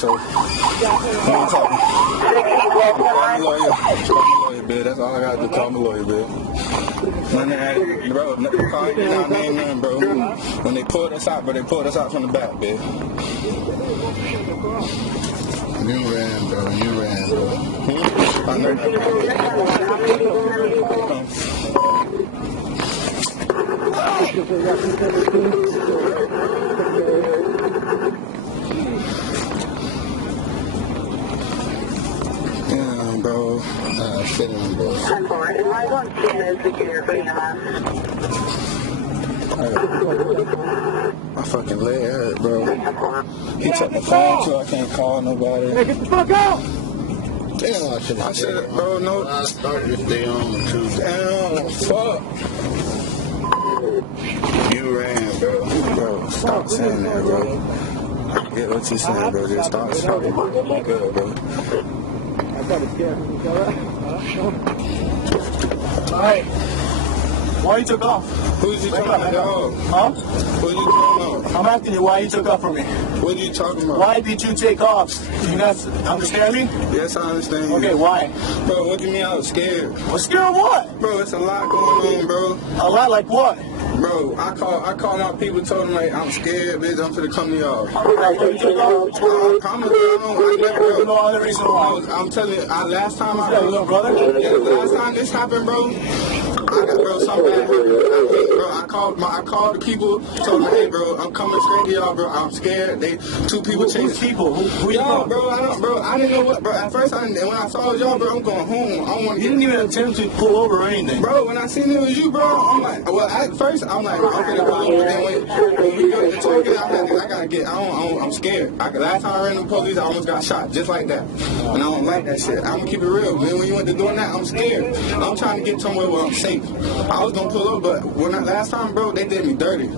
So, I'm talking. Call my lawyer, bitch. That's all I got to do. Call my lawyer, bitch. Bro, call me now, name none, bro. When they pulled us out, bro, they pulled us out from the back, bitch. You ran, bro. You ran, bro. I know bro. Sit in, bro. My fucking leg hurt, bro. He took my phone too. I can't call nobody. Hey, get the fuck out! Damn, I should have, bro. No. I started this day on too. Damn, fuck. You ran, bro. Bro, stop saying that, bro. I get what you're saying, bro. Just stop talking. Good, bro. Alright. Why you took off? Who's you talking about? Huh? Who's you talking about? I'm asking you why you took off from me. What are you talking about? Why did you take off? You not understand me? Yes, I understand you. Okay, why? Bro, what do you mean I was scared? Well, scared of what? Bro, it's a lot going on, bro. A lot like what? Bro, I called my people, told them, like, I'm scared, bitch, I'm finna come to y'all. You took off? I promise you, I never, No other reason why. I'm telling you, last time little brother? Yeah, last time this happened, bro, something bad happened. Bro, I called the people, told them, hey, bro, I'm coming straight to y'all, bro. I'm scared. Two people chasing. Who's people? Who y'all, bro? I didn't know what, bro. At first, I didn't. When I saw y'all, bro, I'm going home. I don't want to. You didn't even attempt to pull over or anything. Bro, when I seen it was you, bro, I'm like, well, at first, I'm like, I'm gonna pull over. Then when we go to Target, I gotta get. I'm scared. Last time I ran the police, I almost got shot, just like that. And I don't like that shit. I'm gonna keep it real. Man, when you went to doing that, I'm scared. I'm trying to get somewhere where I'm safe. I was gonna pull over, but last time, bro, they did me dirty.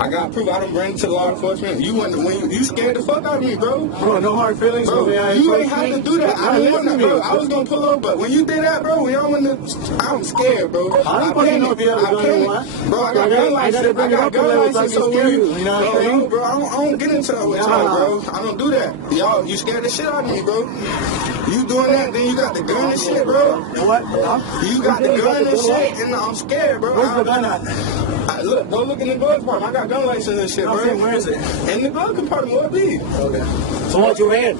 I got proof. I done bring it to law enforcement. You scared the fuck out of me, bro. Bro, no hard feelings. Bro, you ain't have to do that. I didn't want to, bro. I was gonna pull over, but when you did that, bro, when y'all went to, I'm scared, bro. I don't know if you ever done it. Bro, I got gun license. I got gun license. So you know what I'm saying? No, bro, I don't get into it with y'all, bro. I don't do that. Y'all, you scared the shit out of me, bro. You doing that, then you got the gun and shit, bro. What? You got the gun and shit, and I'm scared, bro. Where's the gun at? Look, go look in the glove compartment. I got gun license and shit, bro. Where is it? In the glove compartment, what be? Okay. So what you ran?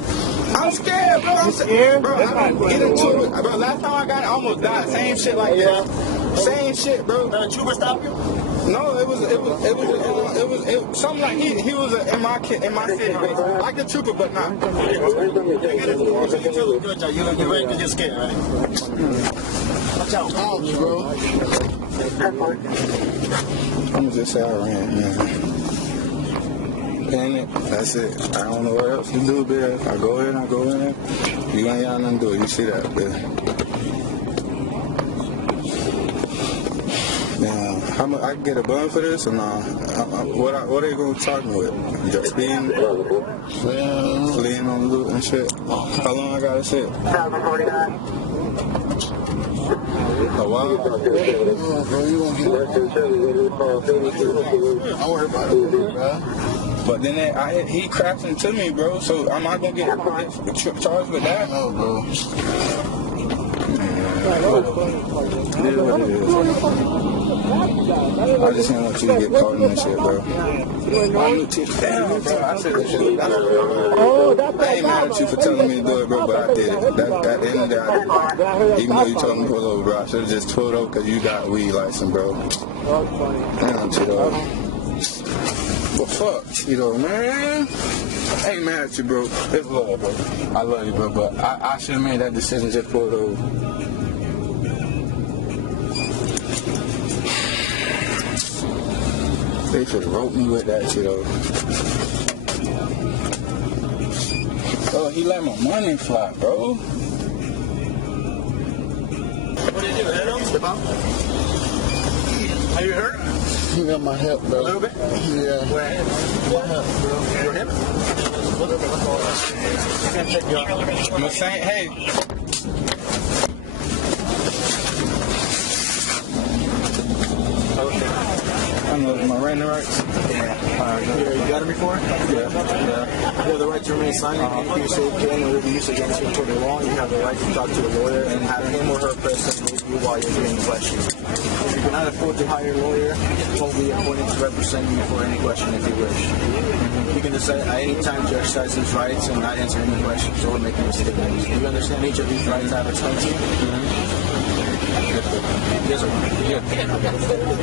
I'm scared, bro. I'm scared? Bro, I don't get into it. Bro, last time I got it, I almost died. Same shit like that. Same shit, bro. Did a trooper stop you? No, it was something like he was in my city, basically. Like a trooper, but not. You're ready to get scared, right? Watch out, bro. I'm gonna just say I ran, man. Panic, that's it. I don't know what else to do, bitch. I go in. You ain't got nothing to do. You see that, bitch. Now, how much I can get a bun for this or nah? What are they gonna charge me with? Just speeding? Fleeing on the loot and shit? How long I gotta sit? 1,049. A while? Bro, you won't get it. Don't worry about it, bro. But then he crashed into me, bro. So am I gonna get charged with that? No, bro. It is what it is. I just didn't want you to get caught in this shit, bro. Damn, bro. I said this shit. I ain't mad at you for telling me to do it, bro, but I did it. At the end of the day, even though you told me to pull over, bro, I should have just pulled over because you got a weed license, bro. Damn, Cheeto. Well, fuck, Cheeto, man. I ain't mad at you, bro. It's love, bro. I love you, bro, but I should have made that decision, just pulled over. They should have wrote me with that shit, though. Oh, he let my money fly, bro. What did you do? Head on? Step out? Are you hurt? You got my hip, bro. A little bit? Yeah. Where? What hip, bro? Your hip? I can't check you out. I'm saying, hey. Okay. I'm my right and right. You got him before? Yeah. You have the right to remain silent. If you say again, it will be used against you in court of law. You have the right to talk to a lawyer and have him or her present with you while you're doing questions. If you cannot afford to hire a lawyer, will be appointed to represent you for any question if you wish. You can decide at any time to exercise these rights and not answer any questions or make any statements. Do you understand each of these rights I have explained to you? Yes, sir. Yeah.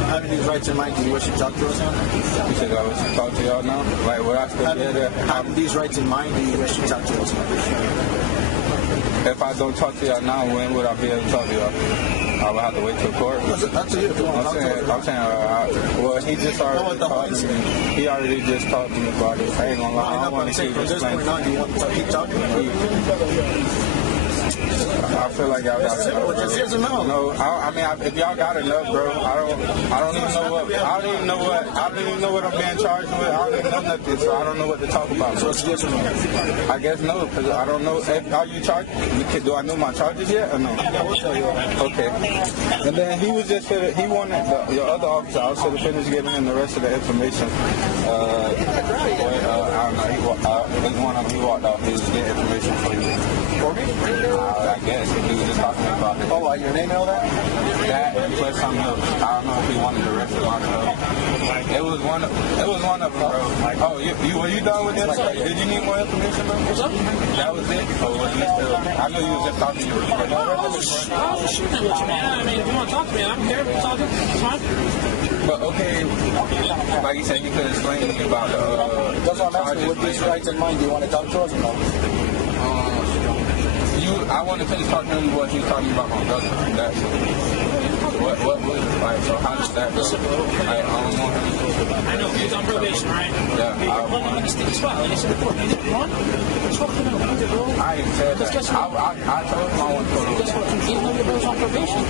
Having these rights in mind, do you wish to talk to us now? You said I was to talk to y'all now? Like, what I still get there? Having these rights in mind, do you wish to talk to us now? If I don't talk to y'all now, when would I be able to talk to y'all? I would have to wait till court. That's up to you. If you want to talk to us. I'm saying, well, he just already talked to me. He already just talked to me about it. I ain't gonna lie. I don't want to keep from this point explaining. on, do you want to keep talking? I feel like y'all got enough. Just yes or no? No, I mean, if y'all got enough, bro, I don't even know what I'm being charged with. I don't even know nothing, so I don't know what to talk about. So it's yes or no? I guess no, because I don't know. Are you charged? Do I know my charges yet or no? Yeah, we'll tell you. Okay. And then he was just he wanted your other officer. I was should have finished giving him the rest of the information. I don't know. He walked off. He was getting information for you. For me? I guess he was just talking about it. Oh, your name and all that? That and plus something else. I don't know if he wanted the rest of my stuff. It was one of them, bro. Oh, were you done with this? Did you need more information, bro? What's up? That was it? Or was you still? I know you was just talking to you. I was shooting with you, man. I mean, if you want to talk to me, I don't care. Talk to me. It's fine. But okay, like you said, you could explain to me about That's what I'm asking. With these rights in mind, do you want to talk to us or no? I want to finish talking to him what he's talking about my brother. That's what was it like? So how does that go? I don't want him to. I know, he's on probation, right? Yeah. Well, let me stick a spot. Like I said before, you didn't run. What's fucking up? Bro? I ain't said that. Guess what? I told him I want to go to. Guess what? Even though your brother's on probation,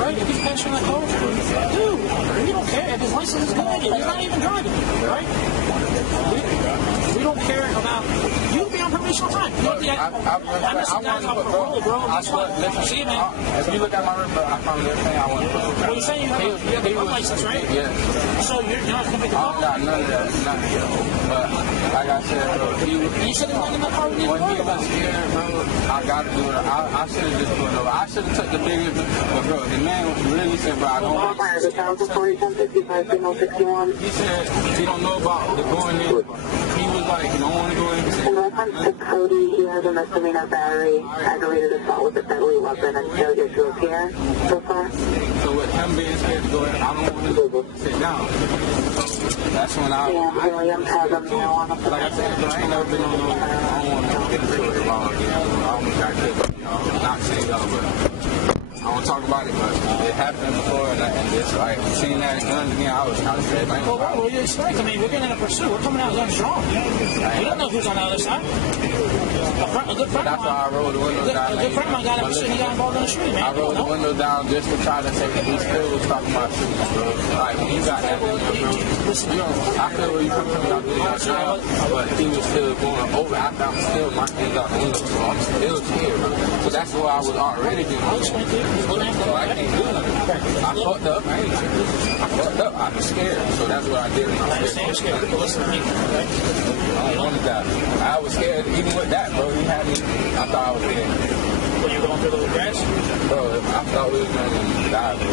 right? If he's passing that car, dude, we don't care. If his license is good, he's not even driving, right? We don't care about you be on probation all the time. I swear, listen, if you look at my record, I found everything I want to put. Well, you're saying you have a license, right? Yeah. So you're not going to be the I don't got none of that, nothing. But like I said, bro, you said it's not in the car. when he was scared, bro, I got to do it. I should have just put it over. I should have took the bigger, but bro, the man really said, bro, I don't want to. He said he don't know about the going in. He was like, you don't want to go in. In reference to Cody, he has a misdemeanor battery, aggravated assault with a deadly weapon, and failure to appear so far. So with him being scared to go in, I don't want to sit down. That's when And William has a marijuana like I said, bro, I ain't never been on no, I don't want to get into it wrong again. I almost got killed, not saying y'all, but don't talk about it, but it happened before, and just like seeing that guns again, I was kind of scared. Well, what do you expect? I mean, we're getting in a pursuit. We're coming out guns strong. You don't know who's on the other side. A good friend of mine. That's why I rolled the window down. A good friend of mine got in a pursuit. He got involved in a shooting, man. I rolled the window down just to try to say that he still was talking about shooting, bro. Like, when you got that in there, bro, you know, I feel where you come from, y'all doing your job, but he was still going over after I'm still my hands out the window, so I'm still scared, bro. So that's why I was already getting I'll explain to you. so I can't do nothing. I fucked up, I ain't tripping. I fucked up, I was scared, so that's what I did. I understand you're scared. But listen to me, okay? I don't want to die. I was scared, even with that, bro. He had me, I thought I was dead. When you were going through the grass? Bro, I thought we was going to die, bro.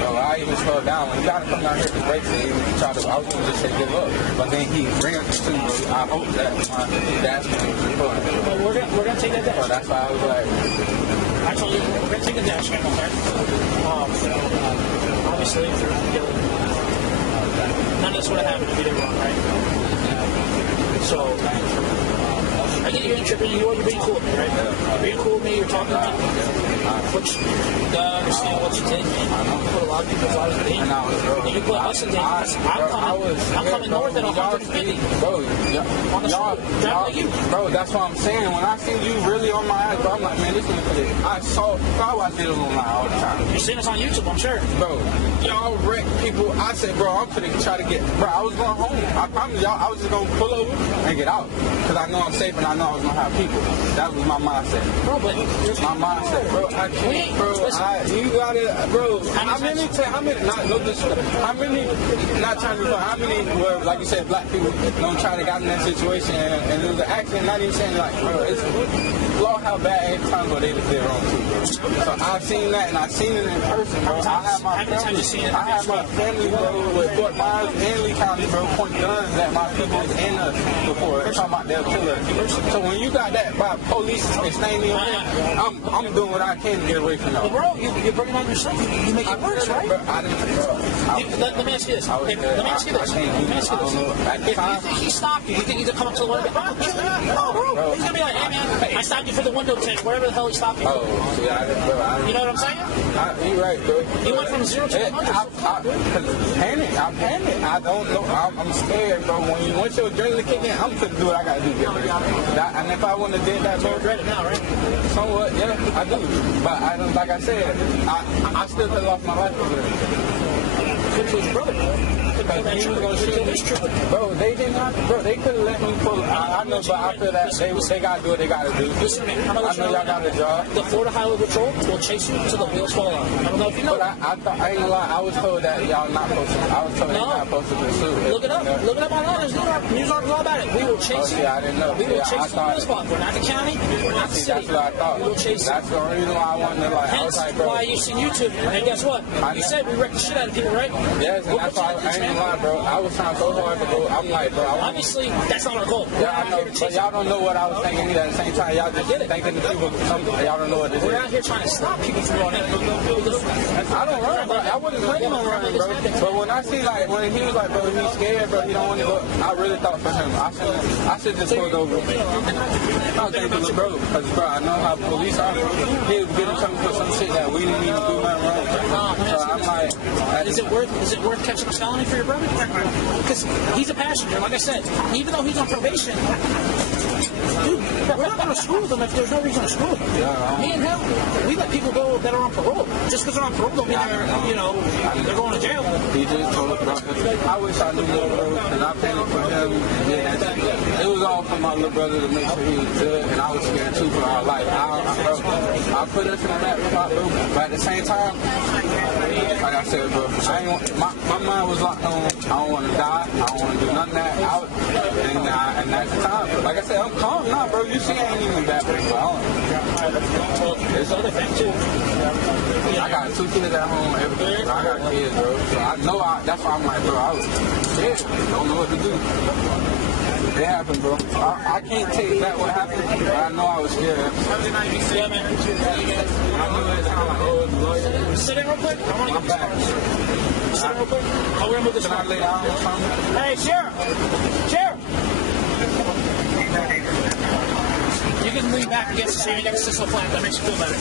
Bro, I even slowed down. When he got to come down here to break it, he tried to, I was going to just say give up. But then he ran too, bro. I hope that my dash cam was recording. Well, we're going to take that dash. So that's why I was like, I told you, we're going to take the dash cam, okay? Obviously, none of this would have happened if you did wrong, right? So, I get you're tripping, you're being cool with me, right? You're being cool with me, you're talking to me, which you understand what you did, man. You put a lot of people's lives in danger. And you put us in danger. I'm coming north at 150. bro, On the street, driving like you. bro, that's what I'm saying. When I seen you really on my ass, bro, I'm like, man, this nigga, I saw, I watch videos online all the time. You've seen us on YouTube, I'm sure. Bro, y'all wreck people. I said, bro, I'm finna try to get, bro, I was going home. I promise y'all, I was just gonna pull over and get out. Because I know I'm safe and I know I was gonna have people. That was my mindset. Bro, but My mindset, bro. I can't, bro. You gotta, bro. How many, not no disrespect. How many, not trying to, how many were, like you said, black people don't try to get in that situation and it was an accident, not even saying like, bro, it's law how bad every time they did wrong too, bro. So I've seen that and I've seen it in person, bro. I have my family, bro, with Fort Myers and Lee County, bro, point guns at my people and us before. They're talking about they'll kill us. So when you got that by police extending your hand, I'm doing what I can to get away from y'all. bro, you're bringing on yourself. You make it worse, right? Bro, I didn't, bro. Let me ask you this. Let me ask you this. If you think he stopped you think he's gonna come up to the window? No, bro. He's gonna be like, hey man, I stopped you for the window tint, wherever the hell he stopped you. Oh, see, You know what I'm saying? You're right, bro. You went from 0 to 100. I panic. I don't know. I'm scared, bro. Once your adrenaline kick in, I'm gonna do what I gotta do. And if I wouldn't have did that, bro, You regret it now, right? somewhat, yeah, I do. But I don't, like I said, I still could have lost my life over there. Good to his brother. Because he was gonna shoot me. Bro, they didn't have to, bro, they could have let me pull. I know, but I feel that they gotta do what they gotta do. Listen to me. I know y'all got a job. The Florida Highway Patrol will chase you until the wheels fall off. I don't know if you know. But I ain't gonna lie, I was told that y'all not supposed to. I was told you're not supposed to pursue. Look it up. Look it up online. There's news articles all about it. We will chase you. Yeah, I didn't know. We will Yeah, chase I you to the wheels fall off. We're not the county. We're not the city. That's what I thought. We will chase you. That's the reason why I wanted to, like, I was Hence like, bro. why you see YouTube. And guess what? You said we wreck the shit out of people, right? Yes, and that's why I ain't gonna lie, bro. I was trying so hard to go. I'm like, bro. Obviously, that's not our goal. Yeah, I know, but y'all don't know what I was thinking either. At the same time, y'all just thinking the people, y'all don't know what this is. We're out here trying to stop people from going in. I don't run, bro. I wasn't planning on running, bro. But when I see, like, when he was like, bro, he's scared, bro, he don't want to go, I really thought for him. I should just pulled over. I was thinking, bro, because, bro, I know how police are, bro. He was getting something for some shit that we didn't even do nothing wrong. So I'm like, is it worth catching a felony for your brother? Because he's a passenger, like I said. Even though he's on probation, dude, we're not going to screw with him if there's no reason to screw with him. Me and him, we let people go that are on parole. Just because they're on parole don't mean they're going to jail. He just told us, bro, I wish I knew little bro, and I panicked for him. It was all for my little brother to make sure he was good, and I was scared too for our life. I put us in that spot, bro, but at the same time, like I said, bro, my mind was locked on, I don't want to die, I don't want to do none of that, and that's the time. Like I said, I'm calm now, bro. You see, I ain't even that big, but Well, there's other things too. I got 2 kids at home, everything. I got kids, bro. So I know that's why I'm like, bro, I was scared. Don't know what to do. It happened, bro. I can't take back what happened, but I know I was scared. Yeah, man. I knew it sounded like, oh, it's a lawyer. Sit in real quick. I want to get back. Sit in real quick. Oh, we're going to move this Can I lay down or something? Hey, Sheriff! Sheriff! You can lean back against the same. You got to sit so flat. That makes you feel better.